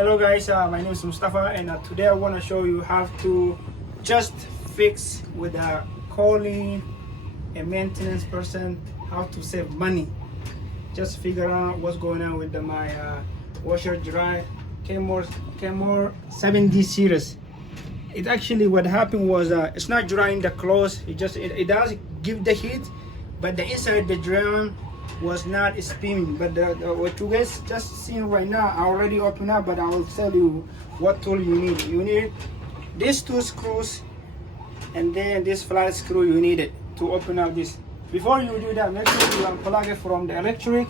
Hello guys, my name is Mustafa, and today I want to show you how to just fix without calling a maintenance person, how to save money. Just figure out what's going on with my washer dryer Kenmore 7D series. It actually, what happened was it's not drying the clothes. It does give the heat, but the inside the drum was not spinning. But what you guys just seen right now, I already opened up, but I will tell you what tool you need. You need these two screws, and then this flat screw you need it to open up this. Before you do that, make sure you unplug it from the electric.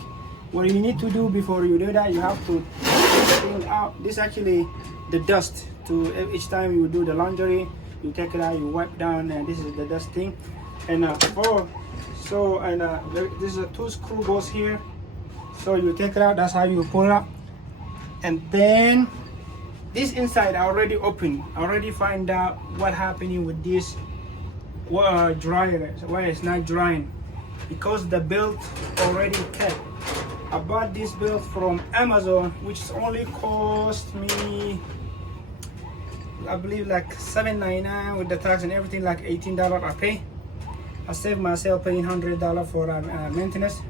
What you need to do before you do that, you have to clean out this, actually the dust. To each time you do the laundry, you take it out, you wipe down, and this is the dust thing. And this is a two screw goes here, so you take it out. That's how you pull it up. And then this inside I already opened. I already find out what happening with this dryer, why it's not drying, because the belt already cut. I bought this belt from Amazon, which only cost me, I believe, like $7.99 with the tax and everything, like $18 I pay. I saved myself paying $100 for maintenance.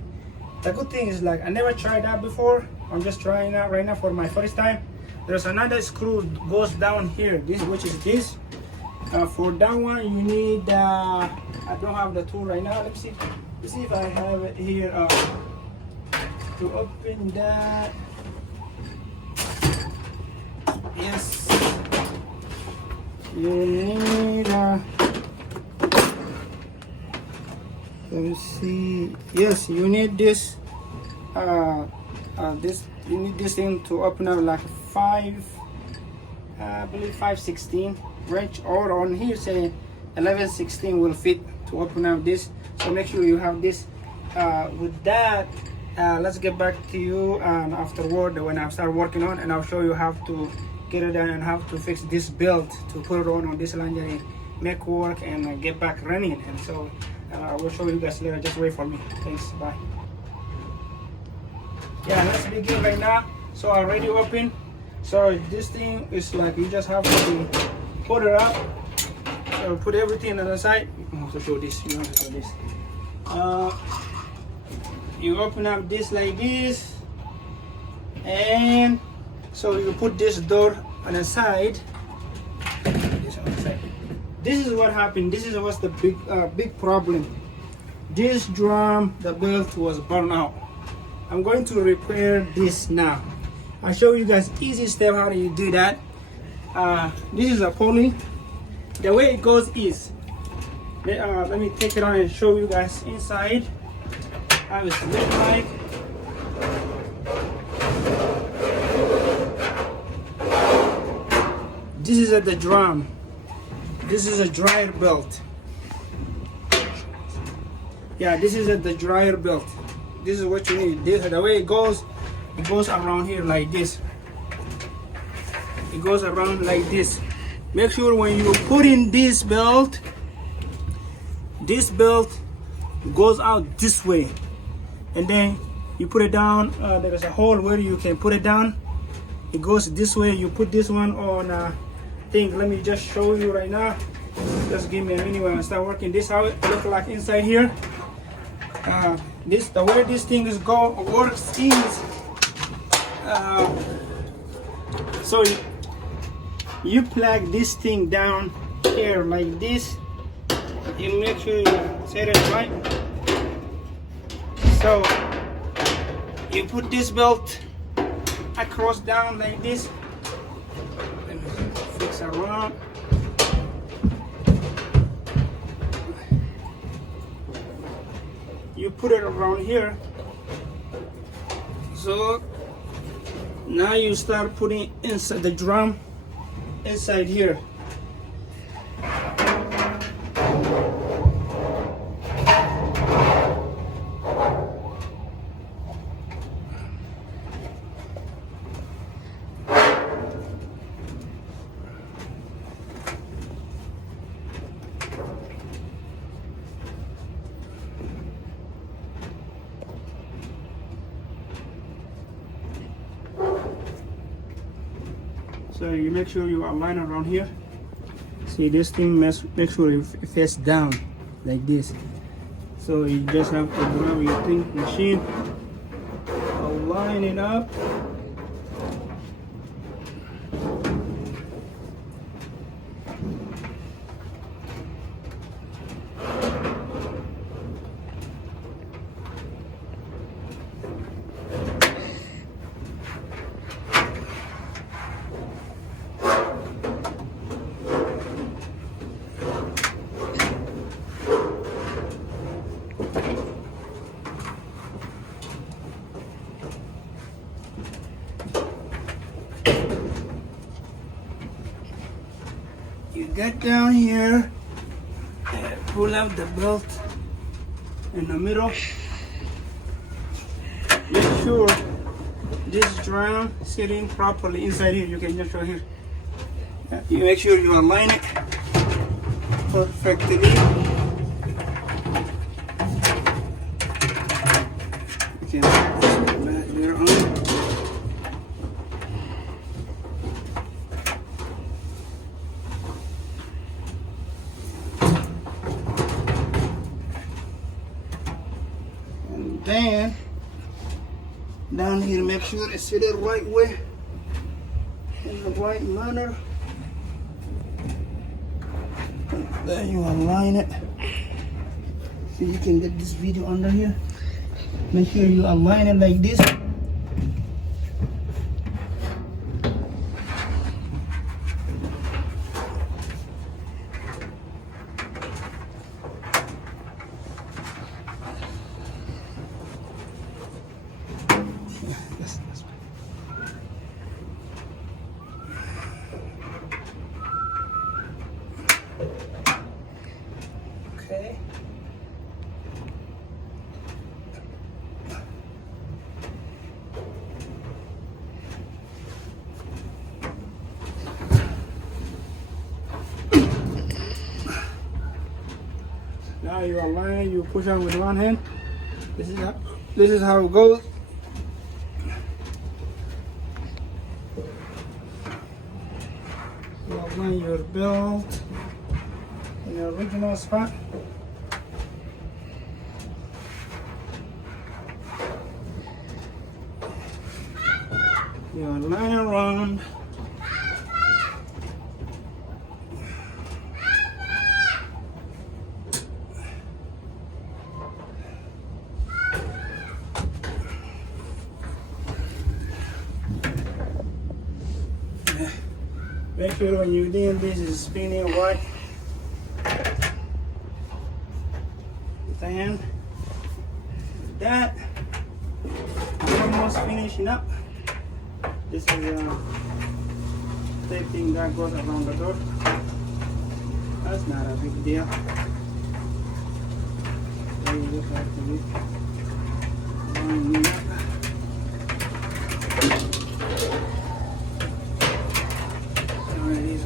The good thing is, like, I never tried that before. I'm just trying that right now for my first time. There's another screw goes down here, which is this. For that one, you need. I don't have the tool right now. Let's see if I have it here to open that. Yes. You need let me see. Yes, you need this. You need this thing to open up, like I believe 5/16 wrench, or on here say 11/16 will fit to open up this. So make sure you have this. With that, let's get back to you afterward when I start working on, and I'll show you how to get it done and how to fix this belt to put it on this laundry, make work, and get back running. And so I will show you guys later. Just wait for me. Thanks. Bye. Yeah, let's begin right now. So I already open. So this thing is like, you just have to put it up. So put everything on the side. You have to show this. You have to show this. You open up this like this, and so you put this door on the side. This is what happened. This is what's the big problem. This drum, the belt was burned out. I'm going to repair this now. I'll show you guys easy step how do you do that. This is a pulley. The way it goes is, let me take it on and show you guys inside how it's look like. This is at the drum. This is a dryer belt. Yeah, this is at the dryer belt. This is what you need. The way it goes around here like this. It goes around like this. Make sure when you put in this belt goes out this way, and then you put it down. There is a hole where you can put it down. It goes this way. You put this one on thing. Let me just show you right now. Just give me a minute when I start working. This how it looks like inside here. The way this thing works is so you plug this thing down here like this. You make sure you set it right. So you put this belt across down like this. Let me fix around. You put it around here. So now you start putting inside the drum inside here. So you make sure you align around here. See this thing, make sure it face down like this. So you just have to grab your thing machine, align it up. You get down here and pull out the belt in the middle. Make sure this drum sitting properly inside here. You can just show here. You make sure you align it perfectly. You can put it back there on. Then down here, make sure it's fit the right way, in the right manner. Then you align it. So you can get this video under here. Make sure you align it like this. Okay. Now you align, you push on with one hand. This is how it goes. You align your belt in the original spot. You align around. Make sure when you're doing this is spinning right. Then that almost finishing up. This is a tape thing that goes around the door. That's not a big deal. So you just have to be lining up.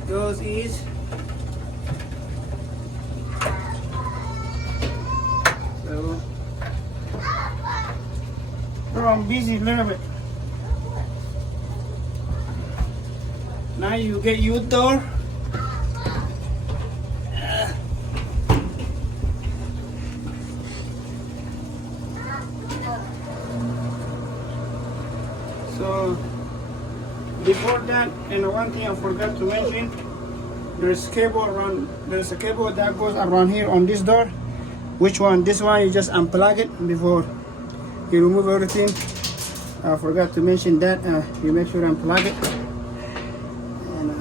Goes is so I'm busy a little bit. Now you get your door. So before that, and one thing I forgot to mention, there's a cable that goes around here on this door. Which one? This one, you just unplug it before you remove everything. I forgot to mention that. You make sure to unplug it. And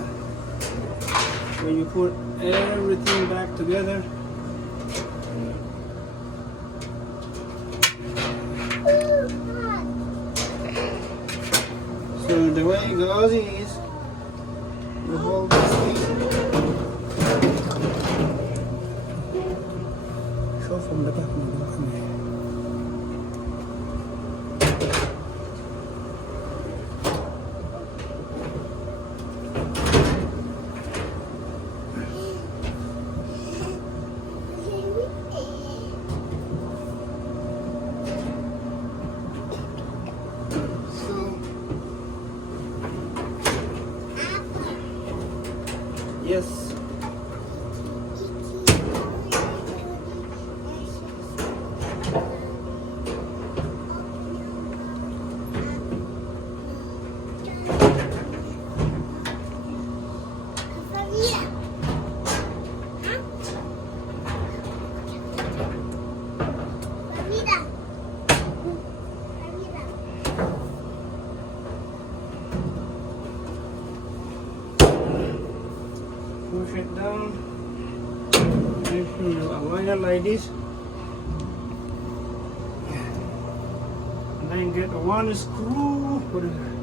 when you put everything back together, so the way it goes is you hold this thing. Show from the back. Yes. Push it down. Make sure you align it like this. And then get the one screw. Put it there.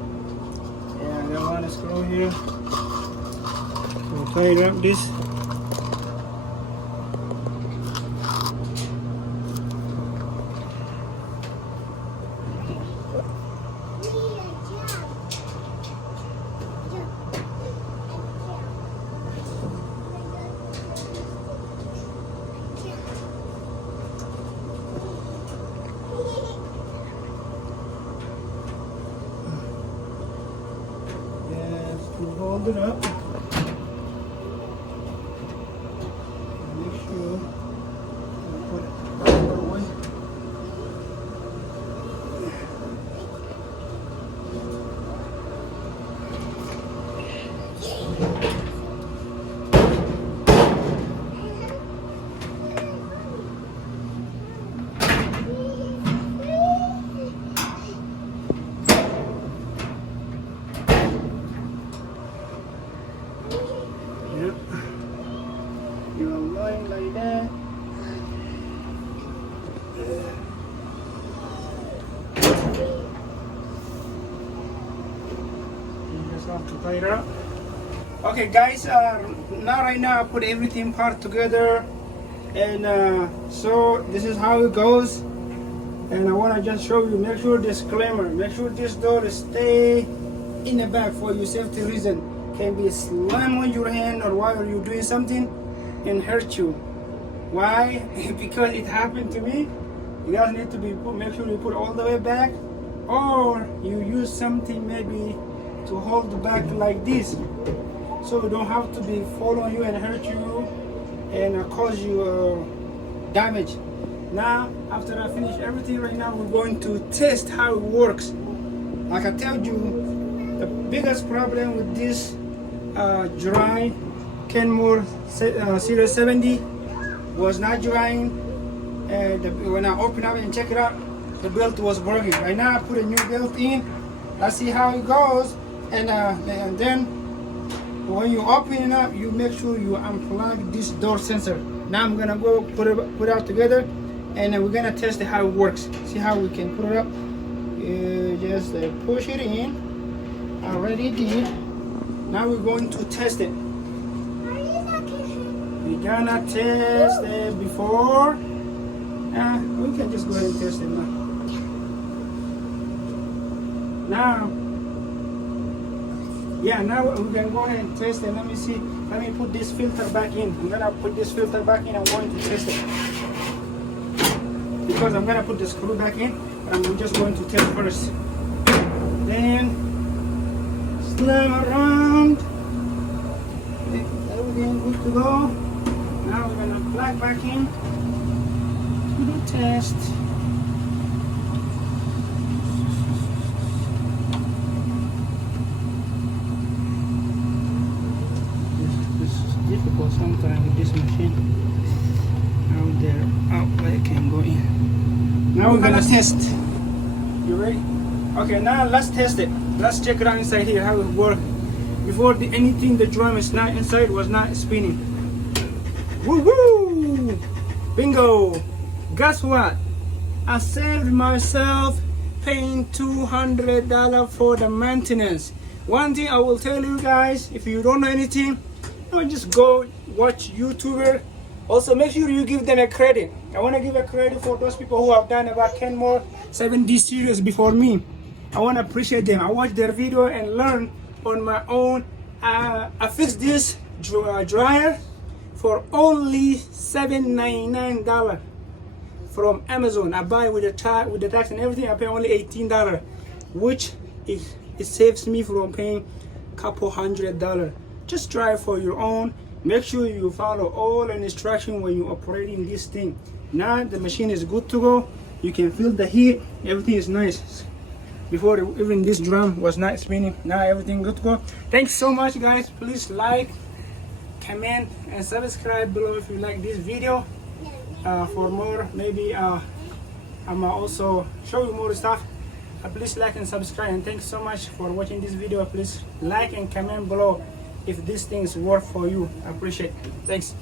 Yeah, get one screw here. So tighten up this. Hold it up. Make sure you put it away. Yep. You align like that. You just have to tie it up. Okay guys, right now I put everything part together, and so this is how it goes. And I want to just show you, make sure disclaimer, make sure this door stay in the back for your safety reason. Can be slam on your hand or while you're doing something and hurt you. Why? Because it happened to me. You guys need to be make sure you put all the way back, or you use something maybe to hold the back like this, so it don't have to be fall on you and hurt you and cause you damage. Now after I finish everything right now, we're going to test how it works. Like I told you, the biggest problem with this dry Kenmore Series 70 was not drying, and when I open up and check it out, the belt was broken. Right now I put a new belt in. Let's see how it goes, and then when you open it up, you make sure you unplug this door sensor. Now I'm gonna go put it out together, and we're gonna test how it works. See how we can put it up. You just push it in. I already did. Now we're going to test it. We're gonna test it before. We can just go ahead and test it now. Now we can go ahead and test it. Let me see. Let me put this filter back in. I'm gonna put this filter back in. I'm going to test it. Because I'm gonna put the screw back in, but I'm just going to test first. Then slam around. Everything good to go. Now we're gonna plug back in to the test. This is difficult sometimes with this machine. Out there, outlet can go in. Now we're gonna test. You ready? Okay, now let's test it. Let's check it out inside here how it works. Before anything, the drum is not inside, was not spinning. Woohoo! Bingo! Guess what? I saved myself paying $200 for the maintenance. One thing I will tell you guys, if you don't know anything, don't just go watch YouTuber. Also, make sure you give them a credit. I want to give a credit for those people who have done about Kenmore 7D series before me. I want to appreciate them. I watched their video and learn on my own. I fixed this dryer for only $7.99 from Amazon. I buy with the tax and everything. I pay only $18, which it saves me from paying a couple $100. Just try it for your own. Make sure you follow all the instructions when you're operating this thing. Now the machine is good to go. You can feel the heat. Everything is nice. Before even this drum was not spinning. Now everything good to go. Thanks so much, guys. Please like, comment, and subscribe below if you like this video. For more, maybe I'm also show you more stuff. Please like and subscribe, and thanks so much for watching this video. Please like and comment below if these things work for you. I appreciate it. Thanks.